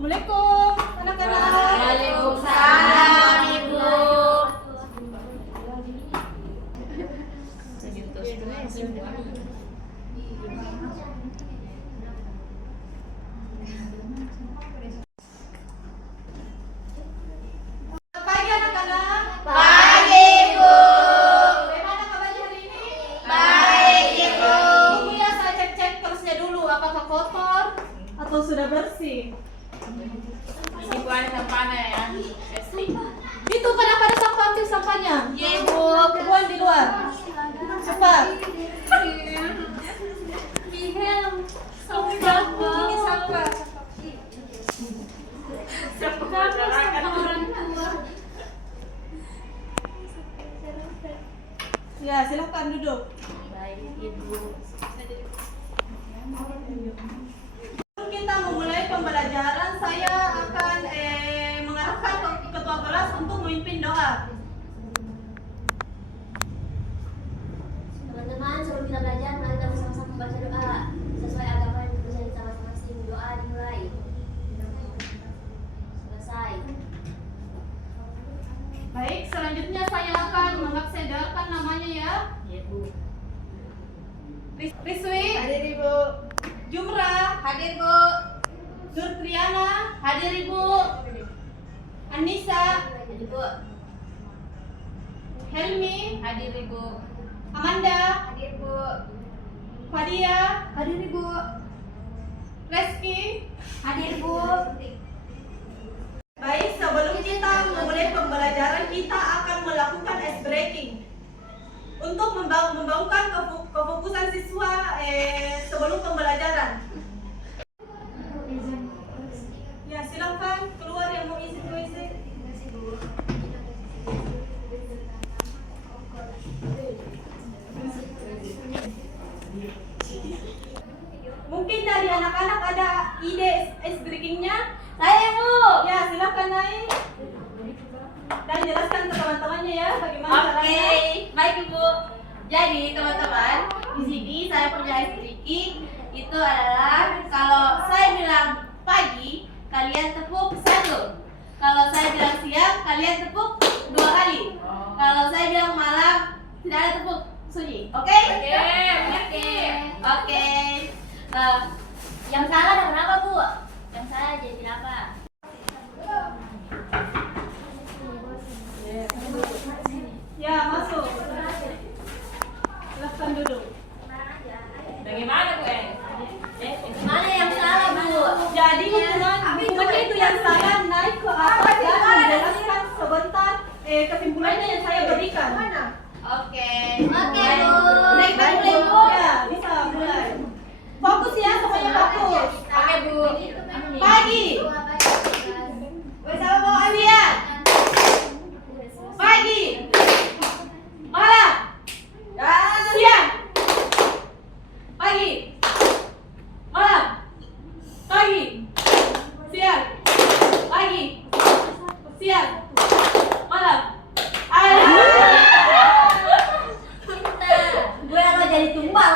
Assalamualaikum anak-anak. Waalaikumsalam Ibu. Pagi anak-anak. Pagi Ibu. Bagaimana kabarnya hari ini? Baik Ibu. Tunggu ya, saya cek terusnya dulu apakah kotor atau sudah bersih. Ini Bu ada sampahnya ya. Itu kenapa ada sampah, ambil sampahnya. Iya Ibu. Buang di luar. Cepat. Ini sampah. Ya, silakan duduk. Baik Ibu. Sebelum kita memulai pembelajaran, saya akan mengarahkan ketua kelas untuk memimpin doa. Teman-teman, sebelum kita belajar, mari kita sama-sama membaca doa sesuai agama yang dibaca di masing-masing. Doa dimulai. Selesai. Baik, selanjutnya saya akan mengabsenkan namanya ya. Iya Bu. Riswi, Hadir Ibu. Jumrah, Hadir Bu. Zurtriana, Hadir Ibu. Anissa, Jadi Bu, Helmi, Hadir Ibu. Amanda, hadir Bu. Fadia, Hadir Ibu. Reski. Hadir Bu. Baik, sebelum kita memulai pembelajaran, kita akan melakukan ice breaking untuk membangunkan kefokusan siswa sebelum pembelajaran. Ya, silakan keluar yang mau isi puisi. Mungkin dari anak-anak ada ide ice breakingnya? Saya Bu. Ya, silakan naik dan jelaskan ke teman-temannya ya bagaimana Oke, caranya. baik Ibu. Jadi teman-teman, di sini saya punya ice breaking. Itu adalah kalau saya bilang pagi, kalian tepuk 1. Kalau saya bilang siang, kalian tepuk 2 kali. Kalau saya bilang malam, tidak ada tepuk, sunyi. Oke? Oke. Yang salah dan kenapa Bu? Yang salah jadi apa? Ya, masuk. Silakan duduk. Bagaimana Bu? Mana yang salah Bu? Jadi hukumannya itu yang saya naik ke atas dan menjelaskan sebentar kesimpulannya yang saya berikan. Oke. Oke Bu. Baik, baik, baik, Bu. Ya, bisa mulai. Fokus ya, semuanya fokus. Oke Bu. Pagi. Bersama bawa siang. Pagi. Malam. Siang. Pagi. Malam. Pagi. Siang. Pagi. Siang. Malam. Gue akan jadi tumbal.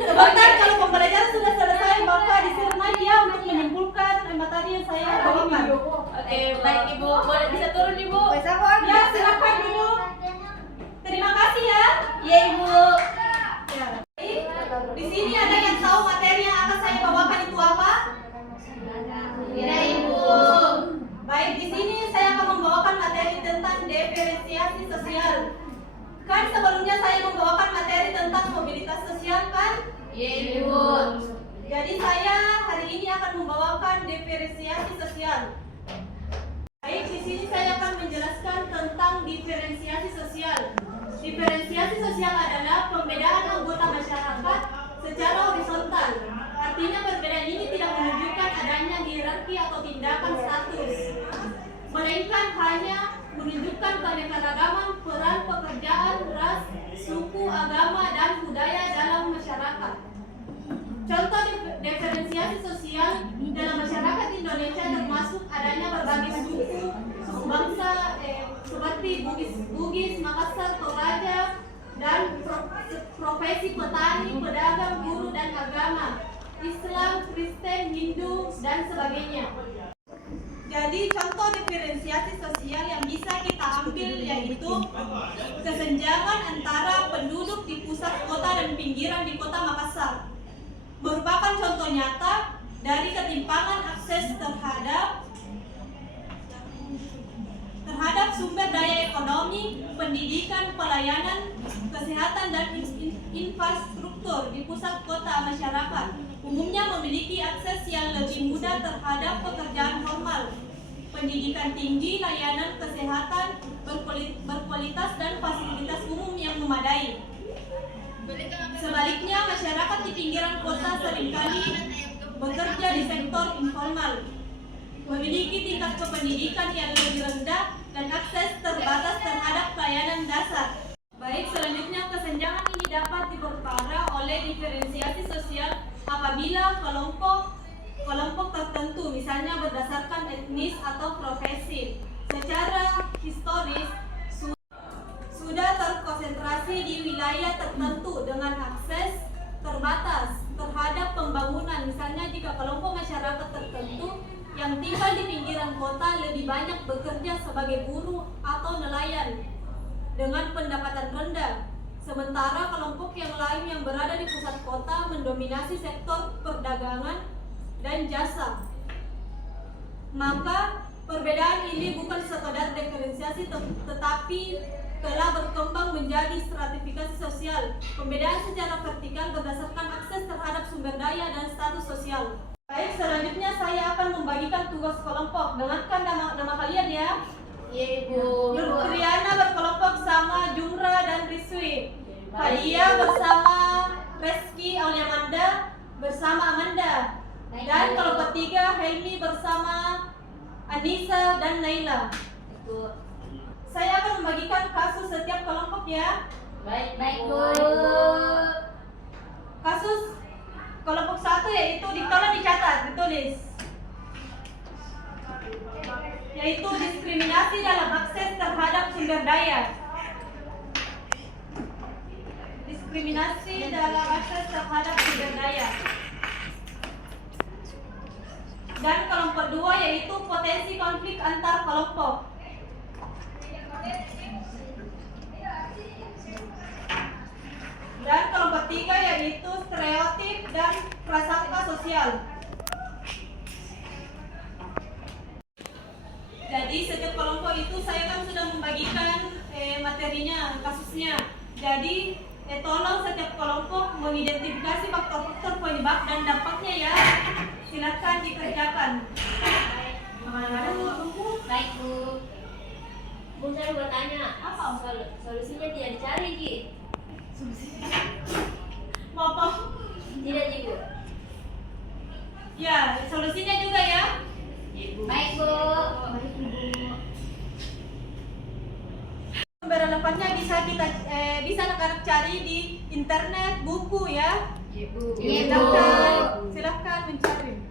Sebentar, kalau pembelajaran sudah selesai, maka disuruh Nadia untuk menyimpulkan materi yang saya bawakan. Oke, baik Ibu. Boleh bisa turun Ibu? Ya, silakan dulu. Terima kasih ya. Iya Ibu. Ya. Di sini ada yang tahu materi yang akan saya bawakan itu apa? Iya Ibu. Baik, di sini saya akan membawakan materi tentang diferensiasi sosial. Kan sebelumnya saya membawakan materi tentang mobilitas sosial kan? Iya Ibu. Jadi saya hari ini akan membawakan diferensiasi sosial. Baik, di sini saya akan menjelaskan tentang diferensiasi sosial. Diferensiasi sosial adalah pembedaan anggota masyarakat secara horizontal. Artinya perbedaan ini tidak menunjukkan adanya hierarki atau tindakan status, melainkan hanya menunjukkan keanekaragaman peran pekerjaan, ras, suku, agama, dan budaya dalam masyarakat. Contoh diferensiasi sosial dalam masyarakat Indonesia termasuk adanya berbagai suku bangsa seperti Bugis, Makassar, Toraja, dan profesi petani, pedagang, guru, dan agama, Islam, Kristen, Hindu, dan sebagainya. Jadi contoh diferensiasi sosial yang bisa kita ambil yaitu kesenjangan antara penduduk di pusat kota dan pinggiran di kota Makassar. Merupakan contoh nyata dari ketimpangan akses terhadap sumber daya ekonomi, pendidikan, pelayanan, kesehatan, dan infrastruktur di pusat kota masyarakat. Umumnya memiliki akses yang lebih mudah terhadap pekerjaan formal, pendidikan tinggi, layanan kesehatan berkualitas, dan fasilitas umum yang memadai. Sebaliknya, masyarakat di pinggiran kota seringkali bekerja di sektor informal, memiliki tingkat kependidikan yang lebih rendah, dan akses terbatas terhadap pelayanan dasar. Baik, selanjutnya kesenjangan ini dapat diperparah oleh diferensiasi sosial apabila kelompok tertentu, misalnya berdasarkan etnis atau profesi, secara historis sudah terkonsentrasi di wilayah tertentu dengan akses terbatas terhadap pembangunan. Misalnya jika kelompok masyarakat tertentu yang tinggal di pinggiran kota lebih banyak bekerja sebagai buruh atau nelayan dengan pendapatan rendah, sementara kelompok yang lain yang berada di pusat kota mendominasi sektor perdagangan dan jasa. Maka perbedaan ini bukan sekadar diferensiasi tetapi telah berkembang menjadi stratifikasi sosial, pembedaan secara vertikal berdasarkan akses terhadap sumber daya dan status sosial. Baik, selanjutnya saya akan membagikan tugas kelompok. Dengarkan nama kalian ya. Iya, Ibu. Nurtriana berkelompok sama Jumra dan Rizwi. Fadia bersama Reski Auliamanda bersama Amanda. Dan kelompok 3 Helmi bersama Anissa dan Naila. Saya akan membagikan kasus setiap kelompok ya. Baik, Bu. Kasus kelompok 1 yaitu tolong dicatat, ditulis. Yaitu diskriminasi dalam akses terhadap sumber daya. Diskriminasi dalam akses terhadap sumber daya. Dan kelompok 2 yaitu potensi konflik antar kelompok. Dan kelompok 3 yaitu stereotip dan prasangka sosial. Jadi setiap kelompok itu saya kan sudah membagikan materinya, kasusnya. Jadi tolong setiap kelompok mengidentifikasi faktor-faktor penyebab dan dampaknya ya. Silakan dikerjakan. Baik, Bu. Bu, saya bertanya, apa solusinya tidak dicari, Ki? Mau apa? Tidak, Ibu. Ya, solusinya juga ya. Baik, Bu. Sumber relevannya bisa bisa anak-anak cari di internet, buku ya. Iya, Bu. Silakan mencari.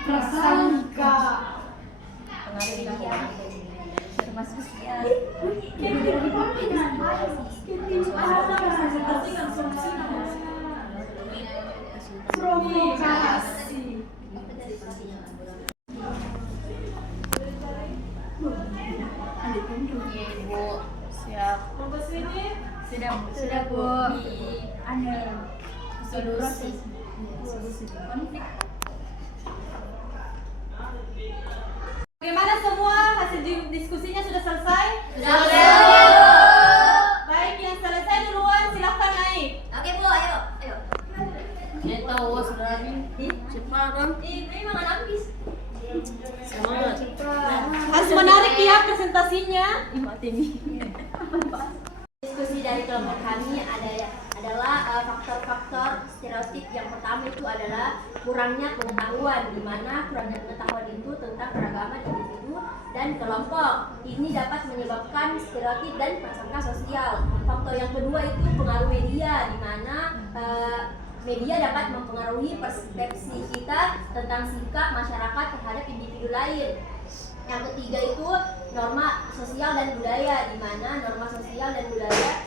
Prasangka provokasi. Ibu. Siap. Fokus ini. Sudah, Bu. Ada Solusi. konflik. Bagaimana semua? Hasil diskusinya sudah selesai? Sudah. Baik, yang selesai duluan silahkan naik. Oke, Bu, ayo. Saya tahu sudah. Cepat, Ron. Ini makan habis. Semangat. Harus menarik ya presentasinya. Diskusi dari kelompok kami adalah adalah faktor-faktor stereotip. Yang pertama itu adalah kurangnya pengetahuan, di mana kurangnya pengetahuan itu tentang keragaman individu dan kelompok. Ini dapat menyebabkan stereotip dan prasangka sosial. Faktor yang kedua itu pengaruh media, di mana media dapat mempengaruhi persepsi kita tentang sikap masyarakat terhadap individu lain. Yang ketiga itu norma sosial dan budaya, di mana norma sosial dan budaya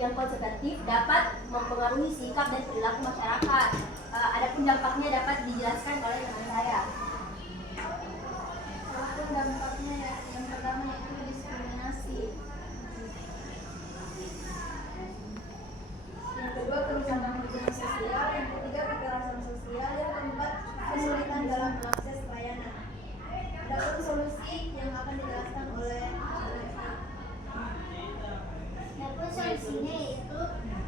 yang konservatif dapat mempengaruhi sikap dan perilaku masyarakat. Adapun dampaknya dapat dijelaskan oleh teman saya. Adapun dampaknya yang pertama itu diskriminasi. Yang kedua kerusakan hubungan sosial, yang ketiga kekerasan sosial, yang keempat kesulitan dalam mengakses layanan. Adapun solusi yang akan dijelaskan oleh Adapun solusinya yaitu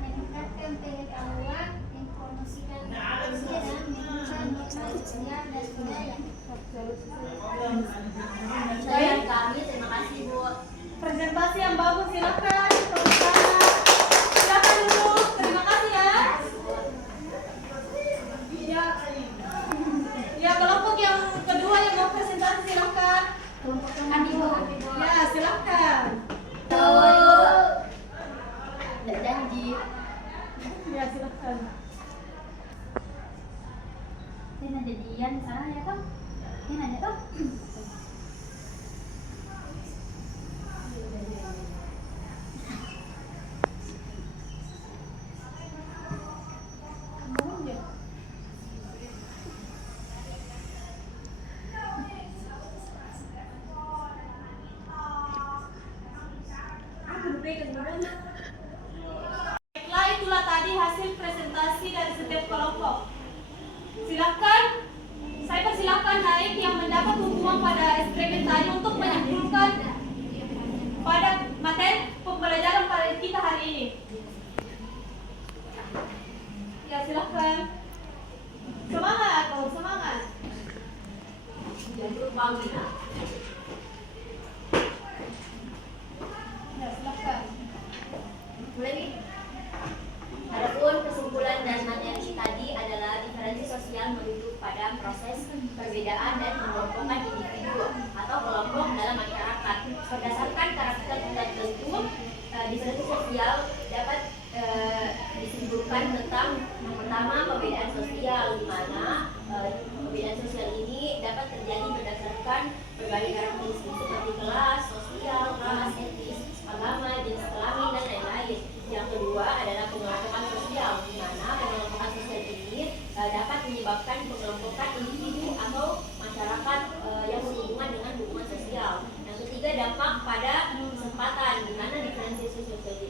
meningkatkan pengetahuan, mempromosikan toleransi dan menunjukkan norma sosial dan budaya. Dari kami, terima kasih Bu. Presentasi yang bagus, silakan. Silakan dulu. Terima kasih ya. Ya, kelompok yang kedua yang mau presentasi silakan. Kami Bu. Ya, silakan. Janji. Ya, silakan. Ini jadian sana ya toh? Ini nanya toh? Baiklah, itulah tadi hasil presentasi dari setiap kelompok. Silakan, saya persilakan naik yang mendapat hukuman pada eksperimen tadi untuk menyimpulkan pada materi pembelajaran pada kita hari ini. Ya, silakan. Semangat, oh, semangat. Jangan lupa Wina. Ya, silakan. Mulai nih. Adapun kesimpulan dan materi tadi adalah diferensi sosial merujuk pada proses perbedaan dan pengelompokan individu atau kelompok dalam masyarakat. Berdasarkan karakter tertentu, diferensi sosial dapat disimpulkan tentang yang pertama perbedaan sosial, di mana perbedaan sosial ini dapat terjadi berdasarkan berbagai karakteristik seperti kelas, sosial, ras, etnis, agama, jenis kelamin, dan lain-lain. Yang kedua adalah pengelompokan sosial, di mana pengelompokan sosial ini dapat menyebabkan pengelompokan individu atau masyarakat yang berhubungan dengan hubungan sosial. Yang ketiga dampak pada kesempatan, di mana diferensiasi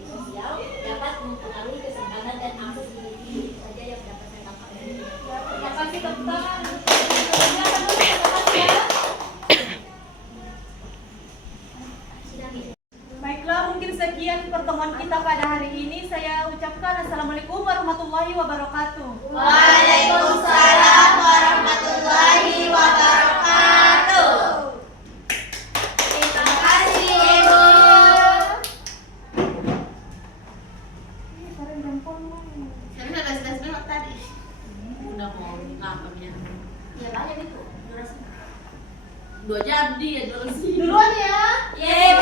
sosial dapat mempengaruhi kesempatan dan akses individu. Itu saja yang dapat saya sampaikan. Terima kasih, dokter. Silakan dulu, terima kasih ya. Baiklah, mungkin sekian pertemuan kita pada hari ini. Saya ucapkan Assalamualaikum warahmatullahi wabarakatuh. Waalaikumsalam warahmatullahi wabarakatuh. Terima kasih Ibu. Saya udah tes minut tadi. Udah mau ngapain? Ya banyak itu durasi. 2 jam dia durasi. Duluan ya. Yeay.